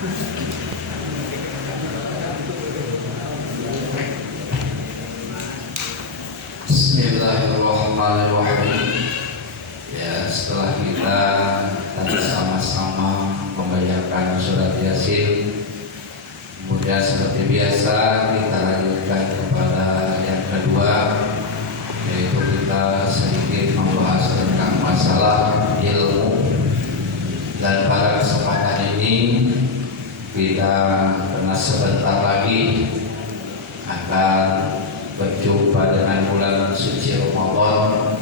Bismillahirrahmanirrahim. Ya, setelah kita tadi sama-sama membacakan surat Yasin, kemudian seperti biasa kita lanjutkan kepada yang kedua, yaitu kita sedikit membahas tentang masalah ilmu. Dan pada kesempatan ini kita karena sebentar lagi akan berjumpa dengan bulan suci Ramadan,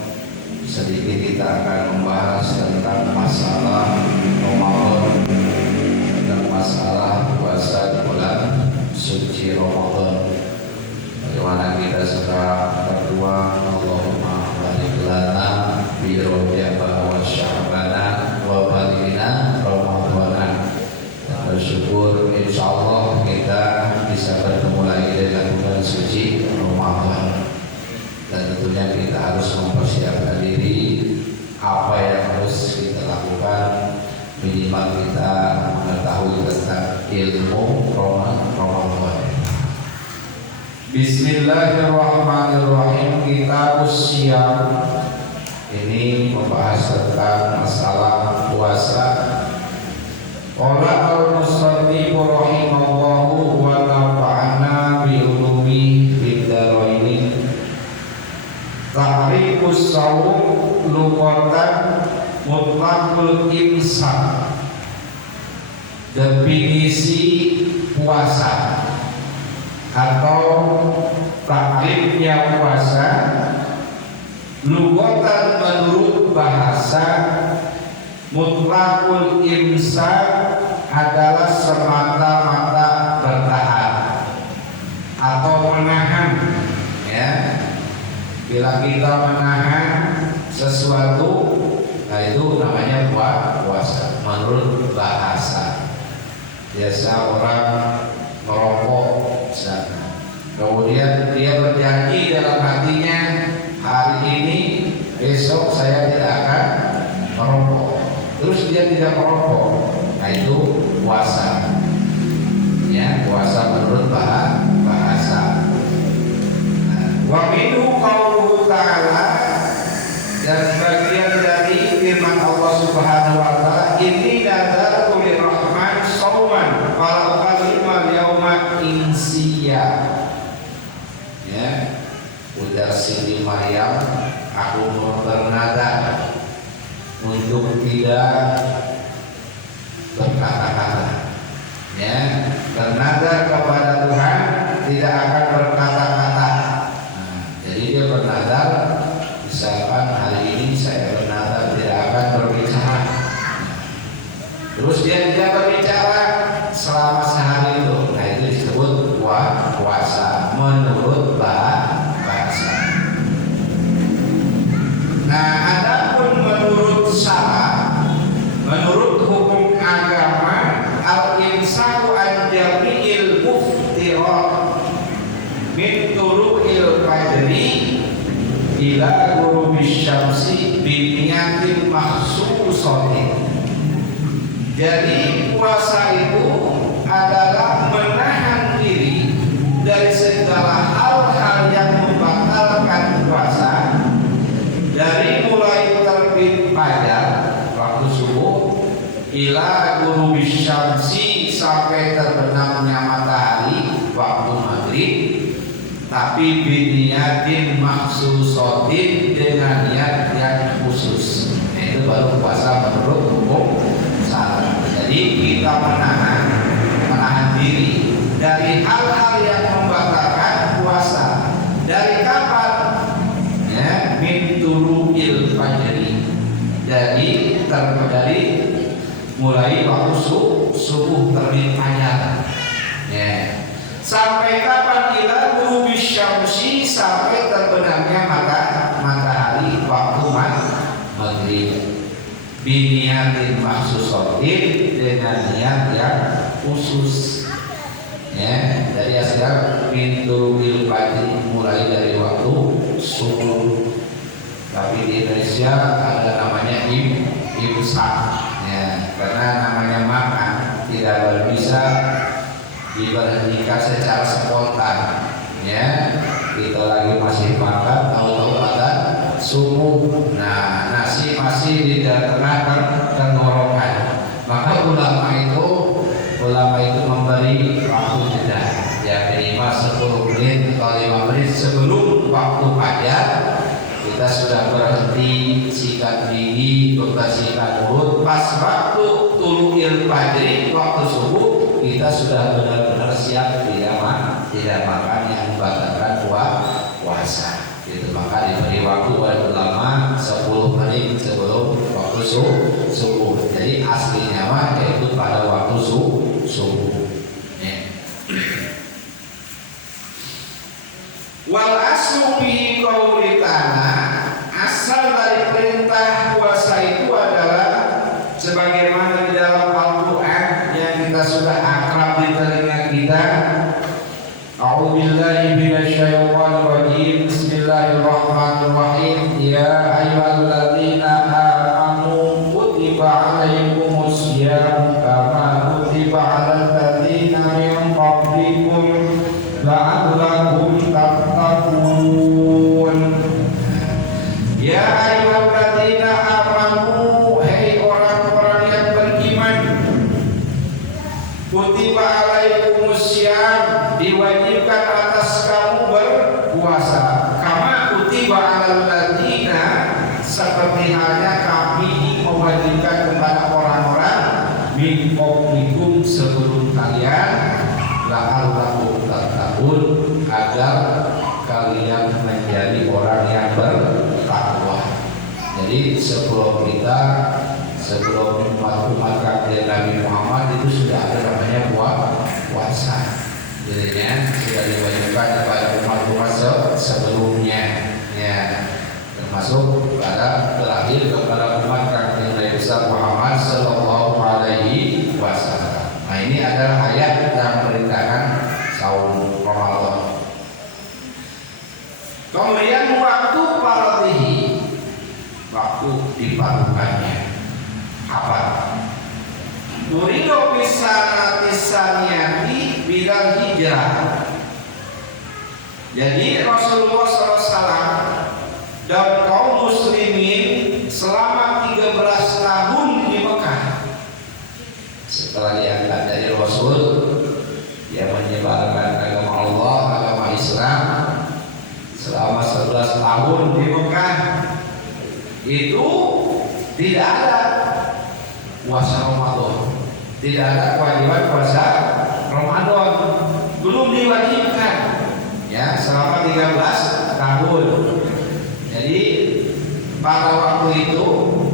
sedikit kita akan membahas tentang masalah Ramadan dan masalah puasa di bulan suci Ramadan. Bagaimana kita sudah berdoa, Allahumma barik lana fi Rajab wa Sya'ban wa balighna Ramadan. Bersyukur insyaallah kita bisa bertemu lagi dengan bulan suci Ramadan. Dan tentunya kita harus mempersiapkan diri apa yang harus kita lakukan, minimal kita mengetahui tentang ilmu Ramadan. Bismillahirrahmanirrahim. Kitab Syiyam ini membahas tentang masalah puasa. Qala al-musannif rahimallahu wa nafa'ana bi ulumi fid dharain. Ta'rifus shaum lughatan mutlaqul imsak. Definisi puasa atau takrifnya puasa lughatan menurut bahasa, mutlaqul imsak adalah semata-mata bertahan atau menahan, ya. Bila kita menahan sesuatu, nah itu namanya puasa menurut bahasa. Biasa orang merokok misalnya, kemudian dia berjanji dalam hatinya, hari ini besok saya tidak akan merokok, terus dia tidak merokok, nah itu puasa, ya, puasa menurut bahasa. Wa minhu qauluhu ta'ala, dan sebagian dari firman Allah Subhanahu wa taala, inni nadartu lirrahman shauman fala ukallimal yauma insiya. Ya, ujar Siti Maryam, aku bernadar untuk tidak berkata-kata, ya, bernadar kepada Tuhan tidak akan berkata-kata. Nah, jadi dia bernadar, misalkan hari ini saya bernadar tidak akan berbicara. Terus dia tidak berbicara selama sehari itu, nah itu disebut puasa menurut bahasa. Nah, adapun menurut syara, menurut hukum agama, al-imsaku an jami'il muftirat min tulu'il fajri ila ghurubisy syamsi bi niyatin makhsusatin. Jadi puasa itu adalah menahan diri dari segala hal-hal yang membatalkan puasa, dari mulai terbit fajar waktu subuh ila ghurubisy syamsi sampai terbenamnya matahari waktu maghrib, tapi biniyatin makhsusatin dengan niat yang khusus. Nah, itu baru puasa menurut hukum syara. Jadi kita menahan diri dari hal-hal yang membatalkan puasa. Dari kapan? Ya, min tulu'il fajri. Dari mulai waktu subuh terbit fajar. Ya. Sampai kapan? Ila ghurubisy syamsi, sampai terbenamnya matahari waktu maghrib. Biniyatin makhsusatin, dengan niat yang khusus. Ya, dari asal pintu ilfajri, mulai dari waktu subuh. Tapi di Indonesia ada namanya imsak, ya, karena namanya makan tidak tidak bisa diberhentikan secara spontan. Ya, kita lagi masih makan, tahu-tahu ada subuh. Nah, nasi masih di tengah tenggorokan. Maka ulama itu memberi waktu jeda. Ya, minimal 10 menit atau 5 menit sebelum waktu fajar kita sudah berhenti, sikat gigi, membersihkan mulut. Pas waktu tulu'il fajri, waktu subuh, kita sudah benar-benar siap tidak makan yang membatalkan puasa. Itu maka diberi waktu oleh ulama 10 menit sebelum waktu subuh. Jadi aslinya mah yaitu pada waktu subuh. Ya. Wal aslu bihi qauli ta'ala, asal dari perintah puasa itu adalah sebagaimana di dalam Al-Qur'an yang kita sudah akrab di telinga kita. A'udzubillahi minasyaitonir rajim. Bismillahirrahmanirrahim. Ya ayyuhalladzina amanu kutiba 'alaikumusiyam kama kutiba 'alal ladzina min qablikum la'allakum tattaqun. Ya ayyuhalladzina amanu, hai orang-orang yang beriman, kutiba 'alaikumusiyam, diwajibkan atas kamu berpuasa, kama kutiba 'alal ladzina, seperti halnya kami mewajibkan kepada orang-orang min qablikum, sebelum kalian, la'allakum tattaqun, agar kalian menjadi orang yang bertakwa. Jadi sebelum umat kafir Nabi Muhammad itu sudah ada namanya puasa. Jadinya sudah diwajibkan kepada umat-umat sebelumnya, ya, termasuk pada terakhir kepada umat kafir Nabi Muhammad Sallallahu Alaihi Wasallam. Nah, ini adalah ayat yang memerintahkan saum Ramadan. Kemudian waktu paradhi, waktu dipadukannya apa? Murido bisanati saniyati bilal hijrah. Jadi Rasulullah SAW dan kaum muslimin selama 13 tahun di Mekah. Setelah diangkat dari Rasul, dia menyebarkan agama Allah, agama Islam. Selama 11 tahun di Mekah itu tidak ada puasa Ramadan, tidak ada kewajiban puasa Ramadan, belum diwajibkan, ya, selama 13 tahun. Jadi pada waktu itu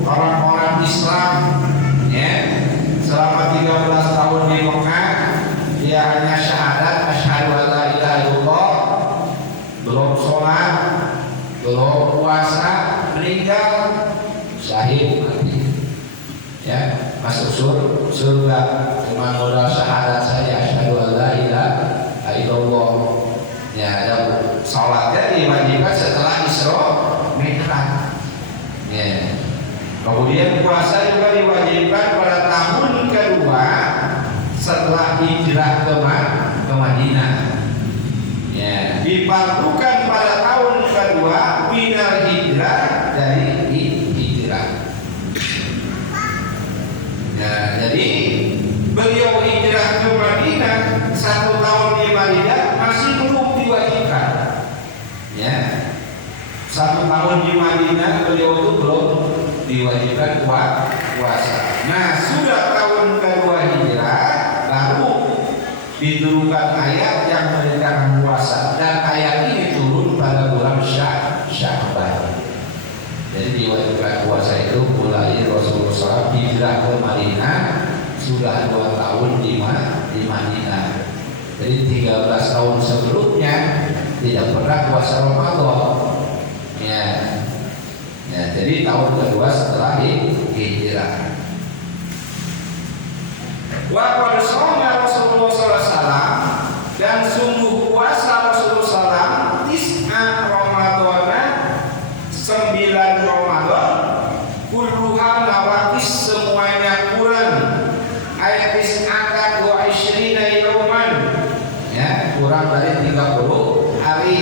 orang-orang Islam, ya, selama 13 tahun di Mekah, dia hanya syahadat asyhadu an la ilaha illallah, belum sholat, belum puasa, meninggal syahid mati, ya, masuk surga cuma modal syahadat saja asyhadu an la ilaha illallah. Ya, ada sholatnya diwajibkan setelah Isra Mi'raj. Ya. Kemudian puasa juga diwajibkan pada tahun kedua setelah hijrah ke Madinah. Ya, dipardukan pada tahun kedua minal hijrah, dari hijrah. Ya, jadi beliau hijrah ke Madinah 1 tahun di Madinah masih belum diwajibkan. Ya, 1 tahun di Madinah beliau itu belum diwajibkan puasa. Nah, sudah tahun kedua hijrah baru diturunkan ayat yang memerintahkan puasa, dan ayat ini turun pada bulan Sya'ban. Jadi diwajibkan puasa itu mulai Rasulullah SAW hijrah ke Madinah, sudah 2 tahun di Madinah. Jadi 13 tahun sebelumnya tidak pernah puasa Ramadan. Ya. Ya, jadi tahun kedua setelah hijrah. Wa qad shoma Rasulullah SAW, dan sungguh puasa Rasulullah SAW tis'a Ramadan, 9 Ramadan, kulluha nawaqis, semuanya kurang, ayat tis'atan kurang dari 30 hari,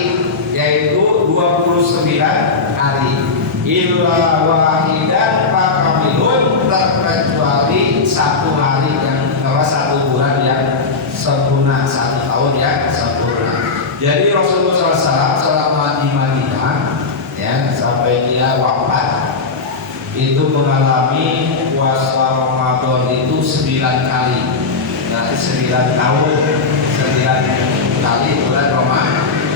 yaitu 29 hari. Illa wahidan fakamilun, terkecuali satu hari yang satu bulan yang sempurna, 1 tahun yang sempurna. Jadi Rasulullah SAW selama di Madinah ya sampai dia wafat itu mengalami puasa Ramadan itu 9 kali. Berarti 9 tahun, 9 kali bulan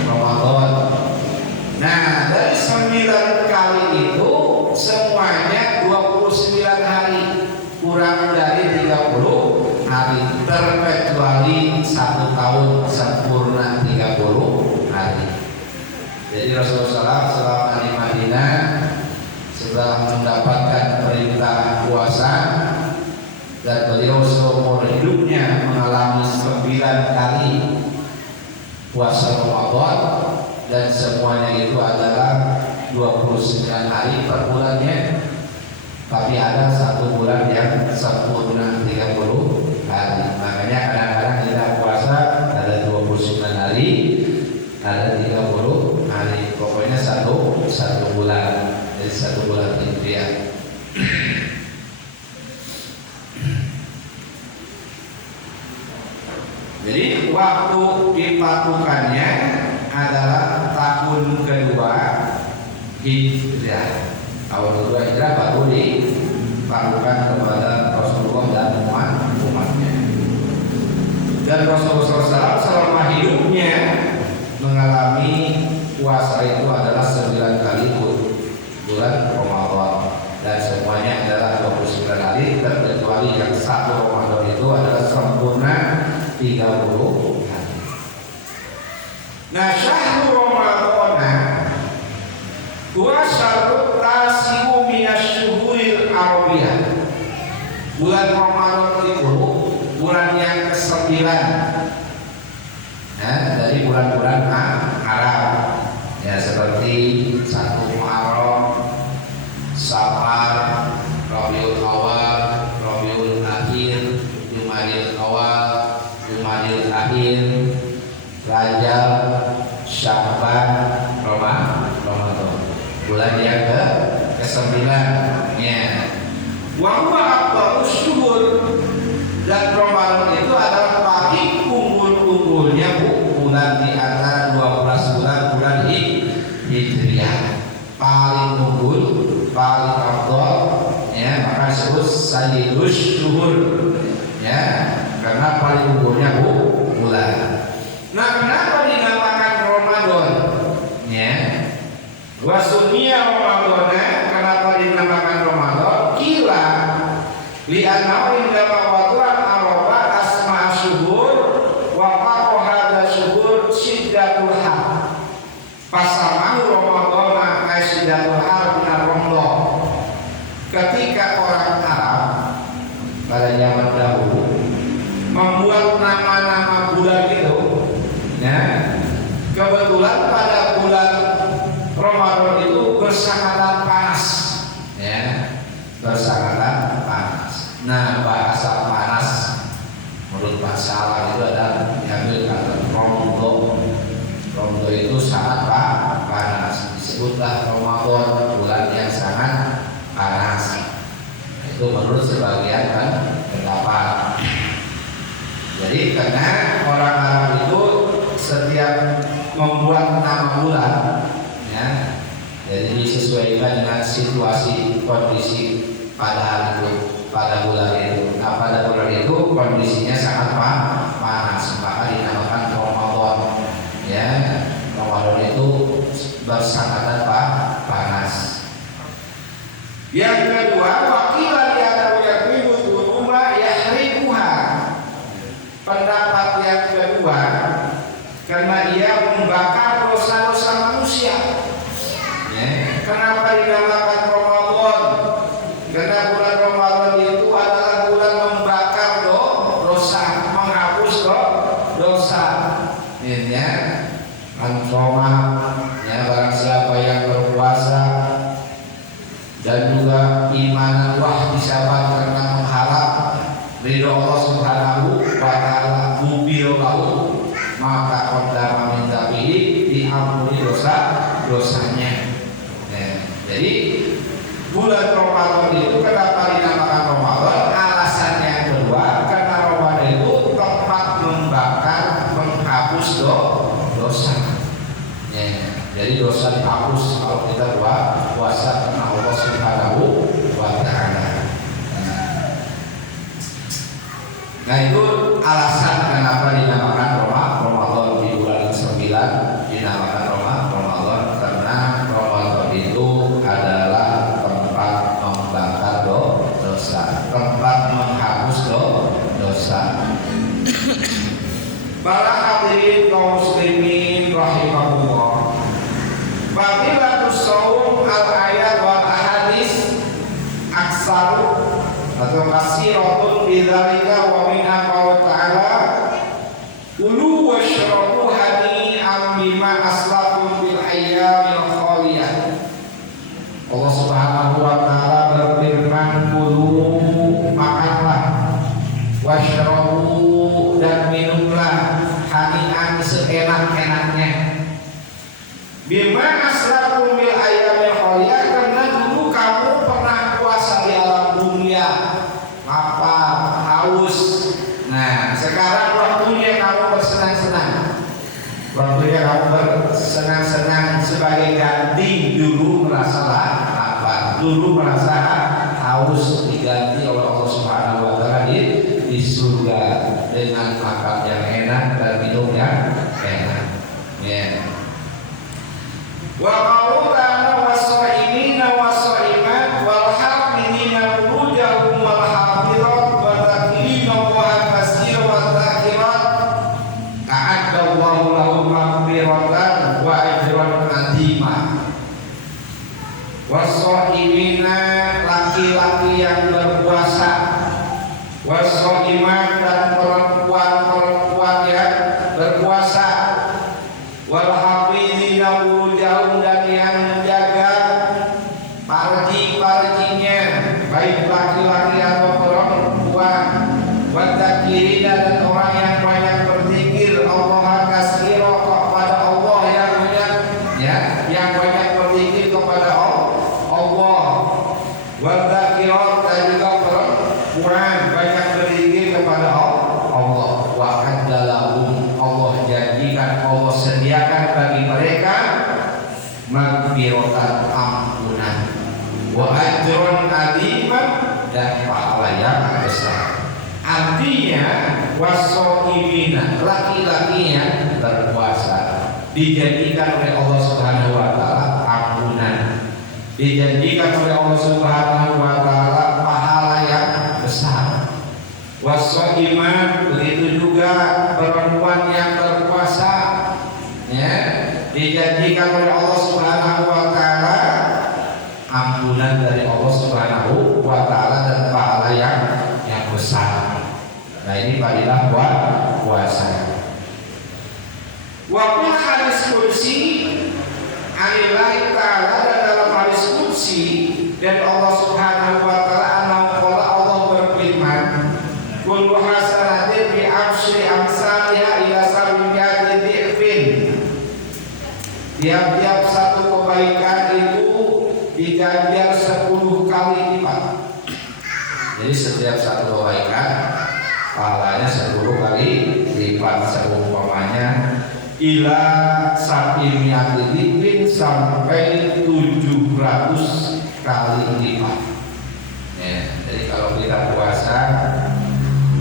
Ramadan. Nah, dari 9 kali itu semuanya 29 hari, kurang dari 30 hari, terkecuali 1 tahun sempurna 30 hari. Jadi Rasulullah SAW selama di Madinah setelah mendapatkan perintah puasa dan beliau seumur hidupnya mengalami 9 kali puasa Ramadan, dan semuanya itu adalah 29 hari per bulannya, tapi ada 1 bulan yang sempurna 30 hari. Makanya kadang-kadang kita puasa ada 29 hari, ada 30 hari, pokoknya satu bulan. Jadi 1 bulan itu ya. Jadi waktu dipatukannya adalah tahun kedua Hijrah. Tahun kedua Hijrah baru dipatukan kepada Rasulullah dan umatnya. Dan Rasulullah SAW selama hidupnya mengalami puasa itu adalah 9 kali bulan Ramadan, dan semuanya adalah 29 hari, terkecuali yang 1 Ramadan itu adalah sempurna 30 hari. Nah, syahrul Ramadan huwa syahrul tasi'u minasyuhuril arabiyah. Bulan Ramadan itu bulan yang ke-9 dari bulan-bulan Arab. Ya, seperti 1 Muharram, Safar, Rabiul Awal, Rabiul Akhir, Jumadil Awal, Jumadil Akhir, Rajab, Sya'ban, Ramadan. Bulan yang ke-9 ya. Wa huwa afdalus syuhur, dan Ramadan itu adalah paling unggul-unggulnya bulan di antara 12 bulan Hijriah. Paling unggul, paling afdal ya, maka disebut sayyidus syuhur ya, karena paling unggulnya bulan. Nah, kenapa dinamakan Ramadan ya? Wa sumiya Ramadan, kenapa dinamakan Ramadan? Kila li'annahu indama watu'an araba asma syuhur wa faqahada syuhur syiddatul har. Pasamahu Ramadan ay syiddatul har binar Ramadan. Ketika orang Arab pada zaman dahulu membuat nama-nama bulan itu ya, kebetulan pada bulan Ramadan itu bersangatan panas ya, bersangatan panas. Nah, bahasa panas menurut bahasa Arab itu ada diambil kata romdo. Romdo itu sangat panas. Disebutlah Ramadan bulan yang sangat panas. Itu menurut sebagian pendapat. Jadi karena orang Arab itu setiap membuat nama bulan ya, jadi disesuaikan dengan situasi kondisi pada hari itu, pada bulan itu. Nah, pada bulan itu kondisinya sangat panas, maka dinamakan Ramadan ya. Ramadan itu bersangatan panas. Yang kedua, wakilan yang yakribu rumah yahribuha. Pendapat yang kedua, karena ia membakar dosa-dosa manusia. Ya. Kenapa dinamakan Ramadan? Karena bulan Ramadan itu adalah bulan membakar dosa, menghapus dosa. Ya, Ansoma, ya, barang siapa yang berpuasa dan juga iman wahtisaban karena mengharap ridho Allah Subhanahu wa taala, mubil lahu, maka dosanya. Jadi bulan Ramadan itu kenapa dinamakan Ramadan? Alasan yang kedua, karena Ramadan itu tempat membakar, menghapus dosa. Jadi dosa dihapus kalau kita puasa karena Allah Subhanahu wa Ta'ala. Nah itu alasan kenapa dinamakan Ramadan di bulan 9 dinamakan Ramadan, karena Ramadan itu adalah tempat membakar dosa, tempat menghapus dosa. Para hadirin kaum muslimin rahimahullah, fadilatus shaum al-ayat wal ahadits aksar atau kasiratun bidzalika wa minha qala ta'ala kulu washrabu hani'an bima aslaftum bil ayyamil khaliyah. Allah Subhanahu wa Ta'ala berfirman, kulu, makanlah, washrabu, dan minumlah, hani'an, seenak-enaknya, bima aslaftum bil ayyamil khaliyah, karena dulu kamu pernah puasa di alam dunia, lapar, haus. Nah, sekarang waktunya kamu bersenang-senang. Waktunya kamu bersenang-senang sebagai ganti dulu merasa lapar, dulu merasa haus, diganti oleh Allah Subhanahu wa Ta'ala di surga dengan makan yang enak dan minum yang enak. Wa qalu ta'ala was-shaimina was-shaimat wal hafidina furujahum wal hafidat wa dzakirina Allaha katsiran wa dzakirat a'adda Allahu lahum maghfiratan wa ajran 'azima. Was-shaimina, laki-laki yang berpuasa, was-shaimat, dan perempuan-perempuan yang berpuasa, wal hafidina furujahum, dan yang menjaga farji-farjinya, baik laki-laki atau perempuan, wadzakirina, dan orang yang banyak berzikir, Allah katsira, kepada Allah yang banyak, yang banyak berzikir kepada Allah, wadzakirat, dan juga perempuan banyak berzikir kepada Allah. Wa kadalahum, Allah janjikan, Allah sediakan bagi mereka maghfiratan, ampunan, wa ajran 'aziman, dan pahala yang besar. Artinya wasoimina, laki-laki yang berpuasa, dijanjikan oleh Allah Subhanahu wa Ta'ala ampunan, dijanjikan oleh Allah Subhanahu wa Ta'ala pahala yang besar. Wasoiman, begitu juga perempuan yang berpuasa, dijanjikan oleh Allah Subhanahu wa Ta'ala ampunan dari Allah Subhanahu wa Ta'ala dan pahala yang besar. Nah ini fadilah puasa. Wa fil hadis qudsi anillahi ta'ala, dan dalam hadis qudsi dari Allah Subhanahu wa Ta'ala Allah berfirman, kullu hasanatin bi asyri amsalha ila sab'ati dhi'fin. Tiap-tiap satu kebaikan itu diganjar 10 kali lipat. Jadi setiap satu kebaikan pahalanya 10 kali lipat. Seumpamanya ila sab'ati dhi'fin, sampai 700 kali lipat. Jadi kalau kita puasa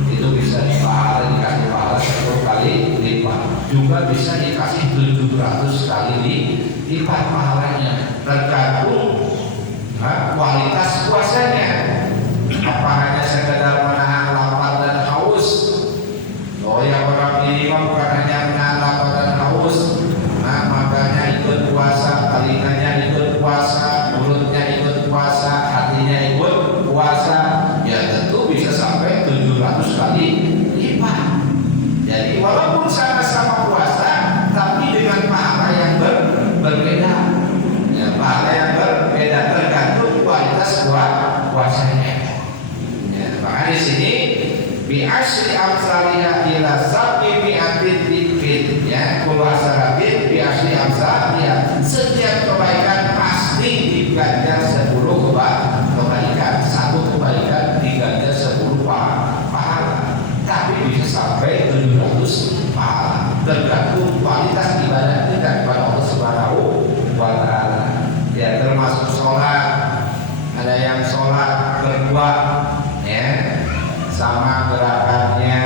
itu bisa dikasih pahala 10 kali lipat, juga bisa dikasih 700 kali lipat pahalanya, tergantung kualitas puasanya. Apa hanya sekedar menahan lapar dan haus? Oh ya, orang ini bukan hanya menahan lapar dan haus, makanya ikut puasa, telinganya ikut puasa, mulutnya ikut puasa, hatinya ikut puasa, ya tentu bisa sampai 700 kali lipat. Jadi walaupun sama-sama puasa, tapi dengan pahala yang berbeda. Ya, pahala yang berbeda tergantung kualitas puasanya. Ya, maka di sini bi asyri amsalihha ila sab'i mi'atin dzikrin, ya, kullu hasanatin bi asyri amsalihha. Setiap sampai 700 pahala. Tergantung kualitas ibadah kita kepada Allah Subhanahu wa Ta'ala. Ya, termasuk sholat. Ada yang sholat berdua, ya, sama gerakannya,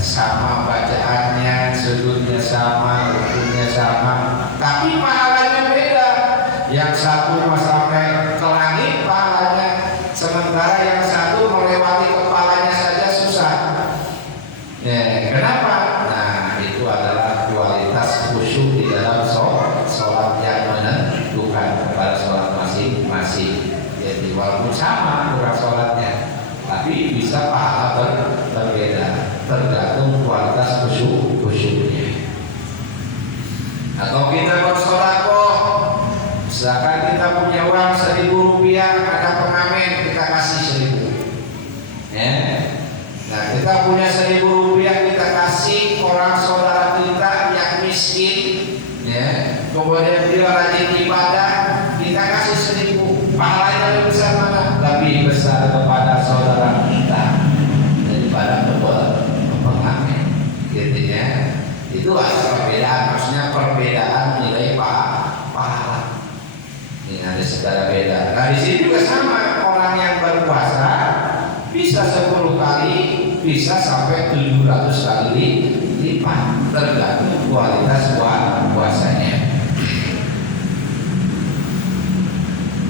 sama bacaannya, sujudnya sama, rukunya sama, tapi pahalanya beda. Yang satu mau sampai ke langit pahalanya, sementara yang satu melewati kepalanya saja susah. Ya, kenapa? Nah, itu adalah kualitas khusyuk di dalam sholat yang menentukan kepada sholat masing-masing. Jadi walaupun sama kurang sholatnya, tapi bisa pahala berbeda tergantung kualitas khusyuknya. Atau kita bersedekah, misalkan kita punya uang 1.000 rupiah, ada pengamen kita kasih 1.000, ya. Nah, kita punya 1.000 rupiah, kita kasih orang saudara kita yang miskin, ya. Kemudian dia rajin ibadah, kita kasih 1.000, pahalanya lebih besar mana? Lebih besar kepada saudara kita daripada pengamen, gitu ya. Itu ada perbedaan, maksudnya perbedaan nilai pahala. Ini ada segala beda. Nah, di sini juga sama, orang yang berpuasa bisa 10 kali, bisa sampai 700 kali lipat, tergantung kualitas puasanya.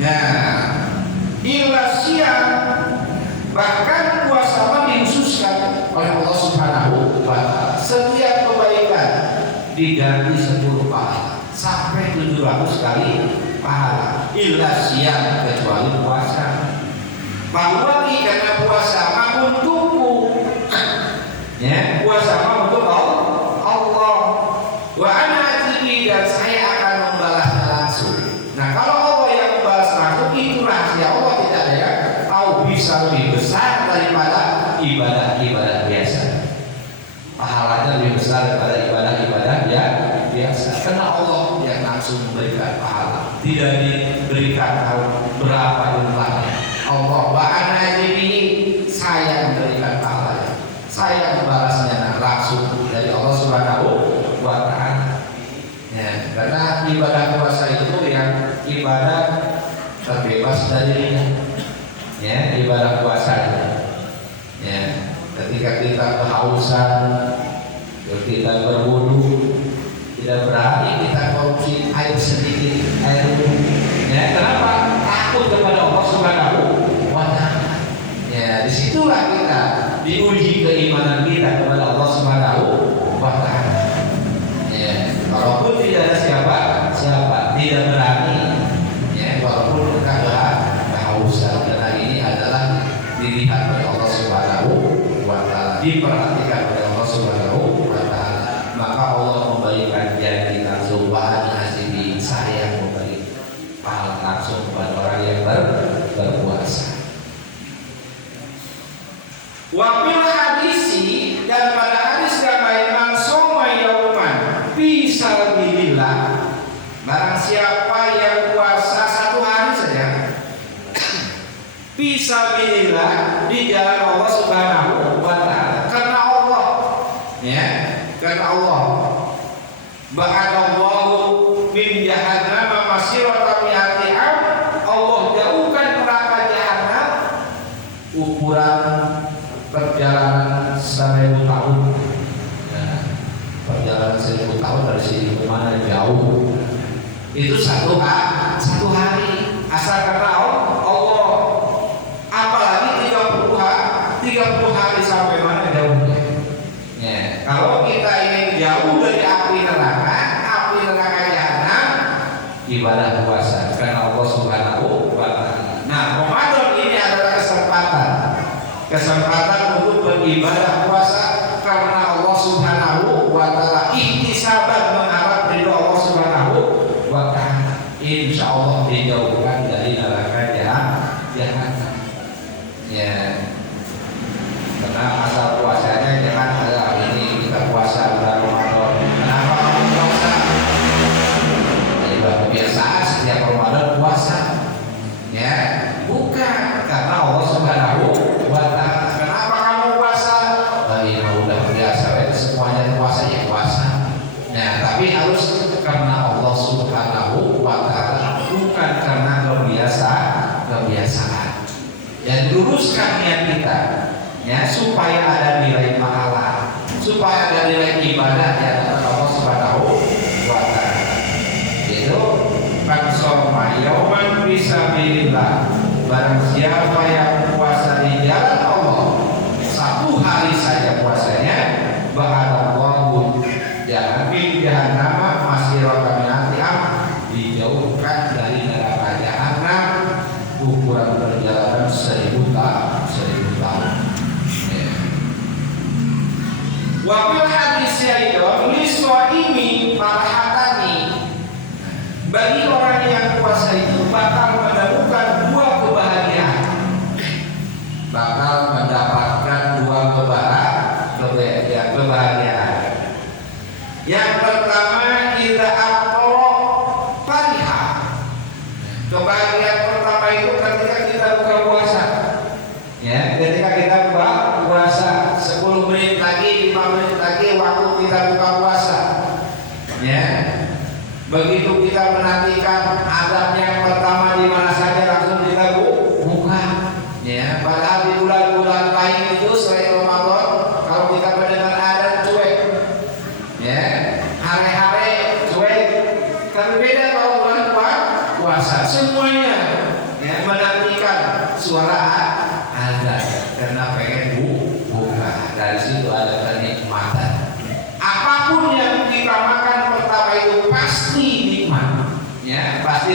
Nah, illa siang, bahkan puasa dihususkan oleh Allah Subhanahu wa Ta'ala. Setiap kebaikan diganti 10 pahala sampai 700 kali pahala. Illa siang, kecuali puasa. Bahwa karena puasa mah untukku, ya, puasa mah untuk Allah. Wa ana atihi, dan saya akan membalasnya langsung. Nah, kalau Allah yang membalas langsung, itu rahasia Allah, tidak ada yang tahu. Bisa lebih besar daripada ibadah-ibadah biasa. Pahalanya lebih besar daripada ibadah-ibadah biasa. Karena Allah yang langsung memberikan pahala, tidak diberikan berapa jumlahnya. Allah ba'ana ini, saya memberikan pahalanya, saya membalasnya langsung dari Allah Subhanahu wa Ta'ala. Ya, karena ibadah puasa itu yang ibadah terbebas dari, ya, ibadah puasa itu. Ya, ketika kita kehausan, kita berwudu, tidak berani kita korupsi air sedikit, air wudhu. Ya, kenapa? Takut kepada Allah Subhanahu wa Ta'ala. Ya, disitulah kita diuji keimanan kita kepada Allah Subhanahu wa Ta'ala. Ya, walaupun tidak ada siapa tidak berani, ya, walaupun kita kehausan, karena ini adalah dilihat oleh Allah Subhanahu wa Ta'ala, diperhatikan oleh Allah Subhanahu wa Ta'ala. Maka Allah memberikan janji langsung, bahan nasibi, saya memberi pahala langsung kepada orang yang berpuasa. Wafil hadisi, dan pada hadis yang lain, man soma yauman bisa bilillah, barang siapa yang puasa 1 hari saja bisa bilillah, di jalan Allah Subhanahu wa Ta'ala, karena Allah, ya, karena Allah. Ba'adallahu min jahannam masirata mi'ati am, Allah jauhkan neraka jahannam ukuran perjalanan 1.000 tahun. Ya, perjalanan 1.000 tahun dari sini ke mana jauh. Itu satu hari. Asal karena Allah. Apalagi 30 hari sampai mana jauhnya. Ya, kalau kita ingin jauh dari api neraka jahannam, ibadah puasa karena Allah Subhanahu wa Ta'ala. Nah, Ramadan ini adalah kesempatan untuk beribadah puasa karena Allah Subhanahu wa Ta'ala, ihtisaban, mengharap ridho Allah Subhanahu wa Ta'ala. Insya Allah dijauhkan dari neraka jahannam. Ya, karena asal puasanya jangan ada ini kita puasa bulan Ramadan. Kenapa kamu puasa? Ya, kebiasaan setiap Ramadan puasa. Ya, bukan, karena Allah Subhanahu wa Ta'ala. Kenapa kamu puasa? Bagi udah biasa semuanya puasa ya puasa. Nah, tapi harus karena Allah Subhanahu wa Ta'ala, bukan karena kebiasaan. Dan luruskan niat kita, ya, supaya ada nilai pahala, supaya ada nilai ibadah di hadapan Allah Subhanahu wa Ta'ala. Itu fansoma yauman fisabilillah. Barang siapa yang puasa di jalan Allah satu hari saja puasanya, ba'adallahu jahannama masiratan minatiam, dijauhkan dari neraka jahanam ukuran perjalanan 1000 tahun. Wa fil hadis yaidon liswaimi farhatani, bagi orang yang puasa itu bakal menemukan dua kebahagiaan, bakal mendapatkan dua kebahagiaan. Yang pertama, idza aqra fariha. Kebahagiaan pertama itu ketika kita buka puasa. Ya, ketika kita buka puasa 10 menit lagi, 5 menit lagi waktu kita buka puasa. Ya. Begitu kita menantikan azannya yang pertama di mana saja, langsung kita buka. Ya, padahal di bulan-bulan lain itu selain Ramadan, kalau kita mendengar azan cuek. Ya, hari-hari cuek. Tapi beda kalau bulan puasa, semuanya ya menantikan suara azan karena pengen buka. Dari situ ada kenikmatan. Apapun yang kita makan pertama itu pasti nikmat, ya, pasti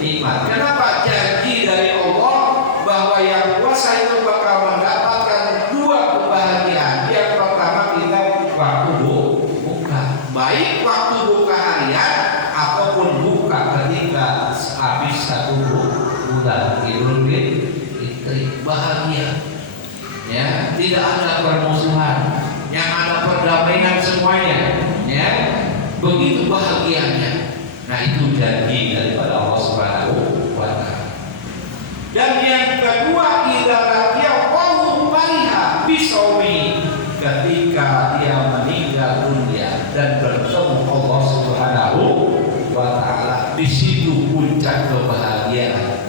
nikmat. Kenapa? Janji dari Allah bahwa yang puasa itu bakal mendapatkan dua kebahagiaan. Yang pertama, kita waktu buka, baik waktu buka harian ataupun buka ketika habis 1 bulan Idul Fitri, bahagia. Ya, tidak ada permusuhan, yang ada perdamaian semuanya, ya, begitu bahagianya. Nah, itu janji daripada Allah Subhanahu wa Ta'ala. Dan yang kedua, idza laqiya qawmu fariha bisaumi, ketika dia meninggal dunia dan bertemu Allah Subhanahu wa Ta'ala, di situ puncak kebahagiaan.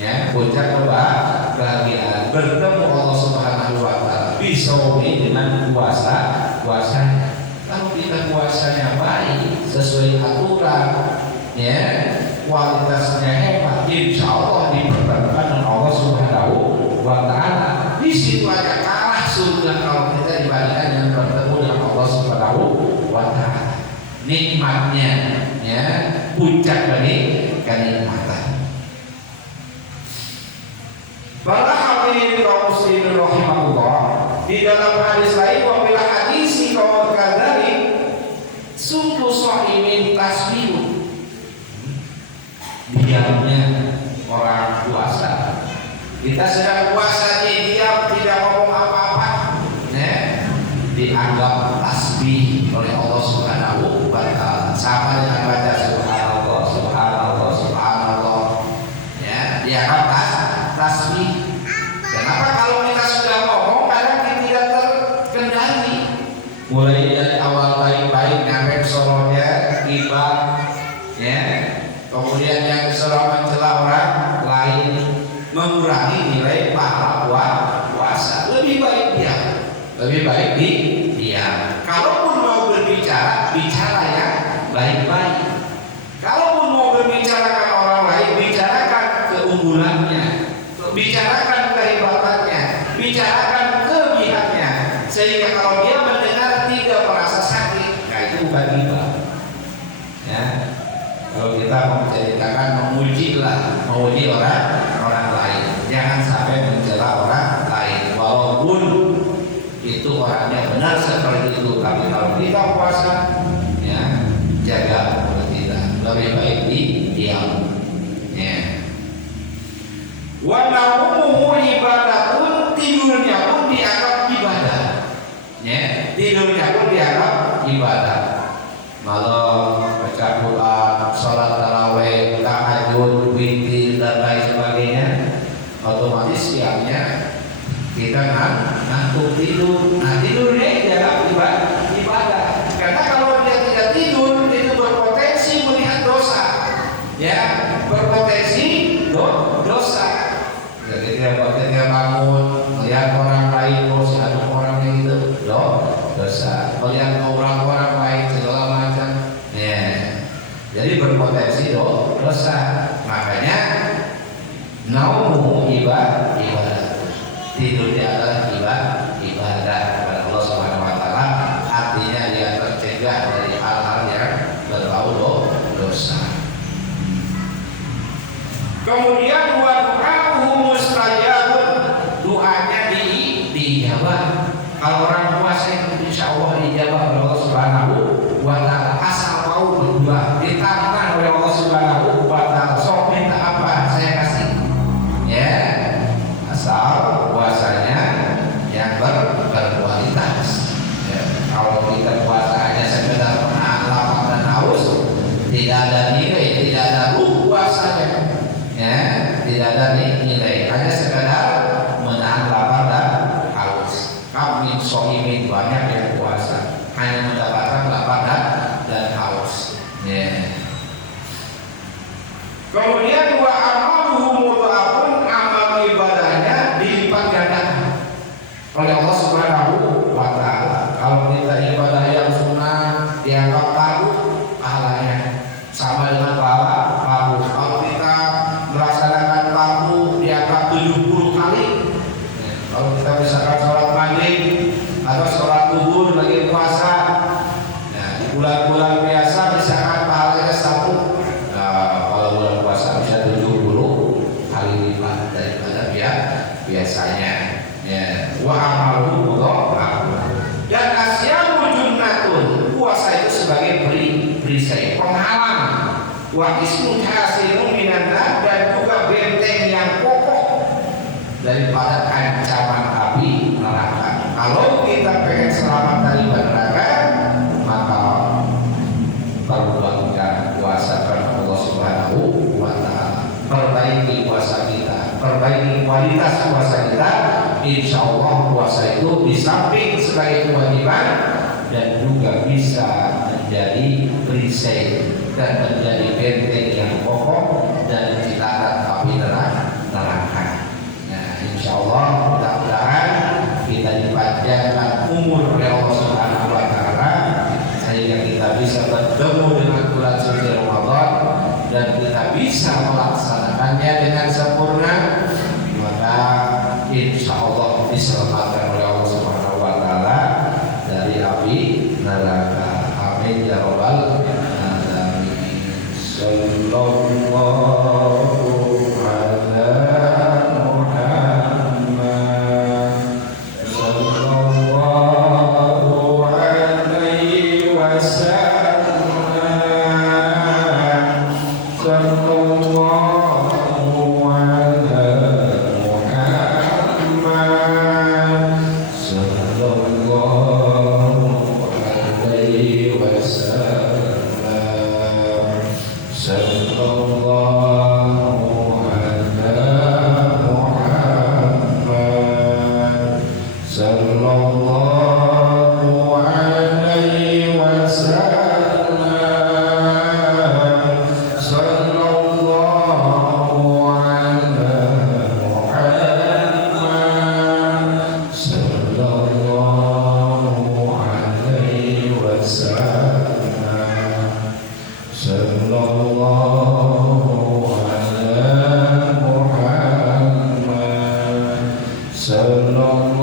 Ya, puncak kebahagiaan bertemu Allah Subhanahu wa Ta'ala bisaumi, dengan puasanya. Kalau kita puasanya baik, sesuai aturan, ya, kualitasnya hebat, insya Allah dipertemukan dengan Allah Subhanahu wa Ta'ala. Di situ aja kalah surga kalau kita dibandingkan dengan bertemu dengan Allah Subhanahu wa Ta'ala. Nikmatnya, ya, puncak dari kenikmatan. Para hadirin kaum muslimin rahimahullah, di dalam hadis lain, wa bil hadisi qaul kadzalik sumtu shaimin tasbihu, diamnya orang puasa. Kita sedang puasa, diam, tidak ngomong apa-apa, dianggap tasbih oleh Allah Subhanahu wa Ta'ala. Sama dengan baca subhanallah, subhanallah, subhanallah, ya, dianggap tasbih. Kenapa? Kalau kita sudah ngomong kadang kita tidak terkendali. Mulai dari awal baik-baik sampai soronya ibadah, ya. Kemudian yang soro mencela orang lain, mengurangi nilai pahala puasa. Lebih baik diam. Lebih baik diam. Kalaupun mau berbicara, bicara yang baik-baik. Kalaupun mau berbicarakan orang lain, bicarakan keunggulannya, bicarakan kehebatannya, bicarakan kelebihannya, sehingga kalau dia mendengar tidak merasa sakit. Nah, itu bukan riba. Ya, kalau kita menceritakan, memuji orang lain, jangan sampai mencela orang lain, walaupun itu orangnya benar seperti itu. Tapi kalau kita puasa, ya, jaga mulut kita, lebih baik diam. Ya. Wa naumuhu ibadatun, tidurnya pun dianggap ibadah. Ya, tidurnya pun dianggap ibadah. Malam baca Quran, salat tarawih, tahajud, witir dan lain sebagainya, otomatis siangnya kita ngantuk tidur. Nah, tidurnya dosa, melihat orang-orang lain segala macam, ya. Jadi berpotensi dosa. Makanya naumu ibadah, tidurnya adalah ibadah kepada Allah Subhanahu Wa Taala. Artinya dia tercegah dari hal-hal yang berbau dosa. Kemudian wa du'a'uhu mustajabun, doanya dijawab. Kalau orang puasa insya Allah dijawab oleh Allah Subhanahu wa Ta'ala. Asal mau berdoa ditantang oleh Allah Subhanahu wa Ta'ala, sok minta apa saya kasih, ya, asal puasanya yang berkualitas, ya. Kalau kita puasanya sekedar menahan lapar dan haus, tidak ada nilai, tidak ada ruh puasanya, ya, tidak ada nilai, hanya sekedar menahan lapar dan haus. Kami sohimin banyak yang puasa hanya mendapatkan lapar dan haus, ya. Kemudian wa amaluhu mudha'afun, amal ibadahnya dilipat gandakan oleh Allah Subhanahu wa Ta'ala. Kalau kita ibadah yang sunnah dianggap fardu, pahalanya sama dengan pahala fardu. Kalau kita melaksanakan fardu dianggap 70 kali. Kalau kita misalkan sholat maghrib atau sholat zuhur lagi puasa, nah di bulan-bulan biasa misalkan pahalanya 1. Nah, kalau bulan puasa bisa 70 kali lipat daripada biasanya. Ya, wa amalu mudha'af. Dan asyamu junnatun, puasa itu sebagai perisai, penghalang. Wa ismu hasilun minan nar, dan juga benteng yang kokoh daripada ancaman api neraka. Kalau kita pengen selamat dari neraka, maka perbuatkan puasa karena Allah Subhanahu wa Ta'ala. Perbaiki puasa kita, perbaiki kualitas puasa kita. Insya Allah puasa itu di samping sebagai kewajiban dan juga bisa menjadi perisai dan menjadi benteng yang kokoh dan citaran api neraka. Nah, insya Allah mudah-mudahan kita dipanjangkan umur oleh Allah Subhanahu wa Ta'ala sehingga kita bisa bertemu dengan bulan suci Ramadan dan kita bisa melaksanakannya dengan sempurna, maka insya Allah diselamatkan oleh Allah Subhanahu wa Ta'ala dari api neraka. Amin ya rabbal alamin. Sallallahu ala Muhammad sallallahu alaihi wasallam sallallahu ala Muhammad sallallahu alaihi wasallam sallallahu ala Muhammad sallallahu alaihi wasallam sallallahu ala Muhammad sallallahu alaihi wasallam sallallahu ala Muhammad sallallahu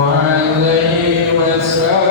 alaihi wasallam.